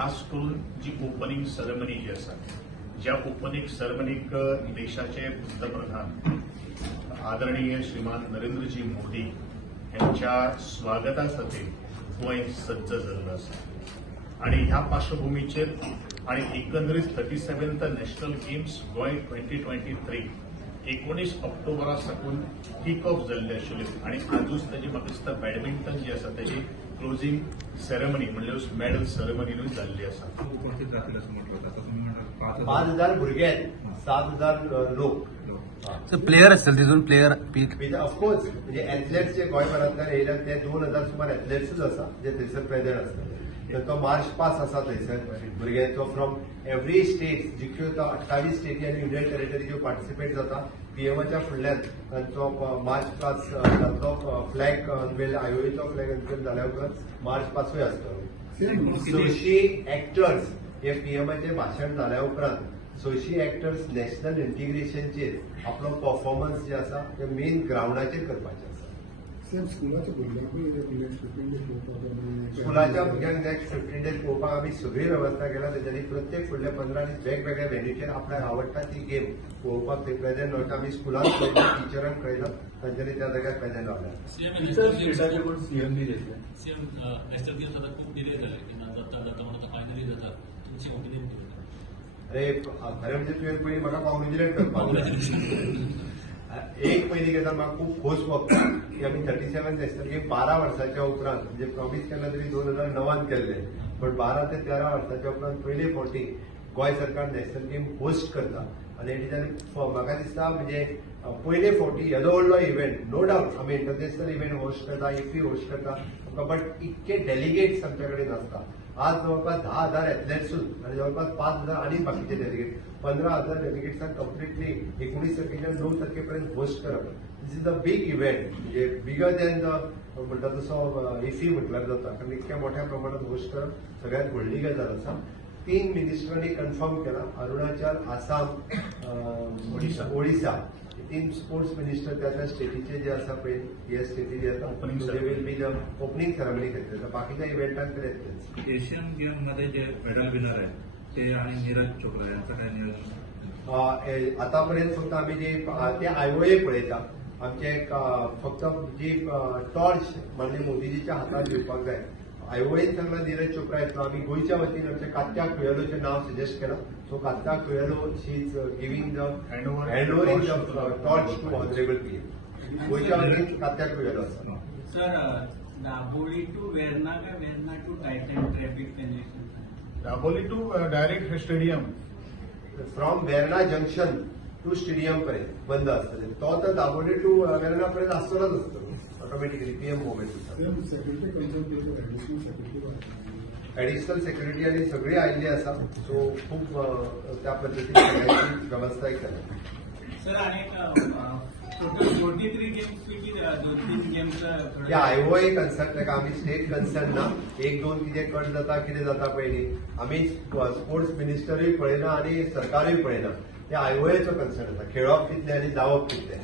खास करून जी opening ceremony जी आसा, ज्या ओपनिंग सेरेमनीक देशाचे पंतप्रधान आदरणीय श्रीमान नरेंद्रजी मोदी यांच्या स्वागतासाठी गोंय सज्ज झालेलं आसा आणि ह्या पार्श्वभूमीचेर आणि एकंदरीत 37th नॅशनल गेम्स गोंय 2023 19 ऑक्टोबरा साकून किक ऑफ जाल्ले आशिल्ले आणि आजूच ताजी म्हाका दिसता बॅडमिंटन जी आसा ताजी क्लोजिंग सेरेमनी म्हणल्यार मेडल सेरेमनीनूय जाल्ली आसा. उपस्थित राहतील असं म्हटलं होतं. आता तुम्ही म्हणता 5,000 भुरगे आहेत, 7,000 लोक. प्लेयर असतील तिथून प्लेयर ऑफकोर्स म्हणजे एथलेट्स जे गोंयभरांतल्यान येयल्या ते 2,000 सुमार एथलेट्सूच आसा जे थंयसर प्रेझेंट आसतले. तो मार्च पास आसा थंयसर भुरग्यांचो फ्रॉम एव्हरी स्टेट जितल्यो तो 28 स्टेटी आनी युनियन टेरिटरी ज्यो पार्टिसिपेट जाता पीएमच्या फुडल्यान तांचो मार्च पास जातलो फ्लॅग अनवेल आयओएचो फ्लॅग अनवेल जाल्या उपरांत मार्च पासूय आसतलो. 600 एक्टर्स हे पीएमचे भाशण जाल्या उपरांत 600 एक्टर्स नॅशनल इंटिग्रेशनचेर आपलो परफॉर्मन्स जे आसा ते मेन ग्राउंडाचेर करपाचे आसा. स्कुलाच्या भुरग्यांक नेक्स्ट 15 डेज पळोवपाक आमी सगळी वेवस्था केला. तेच्यानी प्रत्येक फुडल्या 15 दीस वेगवेगळ्या व्हेन्यूचेर आपल्याक आवडटा ती गेम पळोवपाक थंय प्रेझेंट रावता. आमी स्कुलांत पळयता, टिचरांक कळयला, तांच्यांनी त्या जाग्यार प्रेझेंट रावल्या. सीएम नॅशनल गेम्स आता खूप डिले झाले की जाता म्हणून फायनली जातात. तुमची ओपिनियन अरे खरें म्हणजे तुवें पयलीं म्हाका कॉंग्रॅच्युलेट करपाक एक पयलीं घेता म्हाका खूब खोस भोगता की आमी 37 नॅशनल गेम 12 वर्सांच्या उपरांत म्हणजे प्रॉमिस केन्ना तरी 2009 केल्ले, पण 12 ते 13 वर्सांच्या उपरांत पयले फावटी गोंय सरकार नॅशनल गेम होस्ट करता आनी हेच्यानी म्हाका दिसता म्हणजे पयले फावटी येदो व्हडलो इव्हेंट. नो डावट आमी इंटरनॅशनल इव्हेंट होस्ट करता, इफ्फी होस्ट करता, बट इतके डेलिगेट्स आमच्या कडेन आसता. आज जवळपास 10,000 एथलेट्सूच आणि जवळपास 5,000 आणि बाकीचे डेलिगेट 15,000 डेलिगेट्सांक कम्प्लिटली 19 तारखेच्यान 9 तारखेपर्यंत होस्ट करप. दिस इज अ बिग इव्हेंट, म्हणजे बिगर दॅन द म्हणटा तसो इफ्फी म्हटल्यार जाता, कारण इतक्या मोठ्या प्रमाणात होस्ट करप सगळ्यात व्हडली गजाल आसा. 3 मिनिस्टरांनी कन्फर्म केला, अरुणाचल, आसाम, ओडिशा 3 स्पोर्ट्स मिनिस्टर त्या स्टेटीचे जे आसा पळय ह्या स्टेटी जे येता they will be the opening ceremony करतले. बाकीच्या इव्हेंटांक ते येतलेच. एशियन गेम मध्ये जे मेडल विनर आहे ते आणि नीरज चोप्रा यांचं काय नियोजन? आतापर्यंत फक्त आम्ही जे ते आयओए पळयता. आमचे फक्त जी टॉर्च म्हणजे मोदीजीच्या हातात घेवपाक जाय. आयओएन सांगला नीरज चोप्रा येतलो. आम्ही गोयच्या वतीन आमच्या कात्या कुयेलोचें नाव सजेस्ट केला. So Katya Coelho she is giving the handover in the torch to honourable PM. गोयच्या वतीन कात्या कुयेलो आसा. सर, दाबोळी टू वेर्ना काय Verna to Titan traffic congestion? Dabolim to direct stadium from Verna junction to stadium पर्यंत बंद असतले. तो तर दाबोळी टू वेर्ना पर्यंत आसतलोच असतो automatically PM moment. Additional security आणि सगळी आयिल्ली आसा. सो खूप त्या पद्धतीने सगळ्याची व्यवस्थाही केल्या. सर, आणि टोटल 43 गेम्स पैकी 2-3 गेम्स या आयओए कन्सर्न ताका आमी स्टेट कन्सर्न ना. 1-2 कितें कट जाता कितें जाता पयलीं आमी स्पोर्ट्स मिनिस्टरूय पळयना आनी सरकारूय पळयना. ते आयओएचो कन्सर्न आसा. खेळप कितलें आनी जावप कितलें.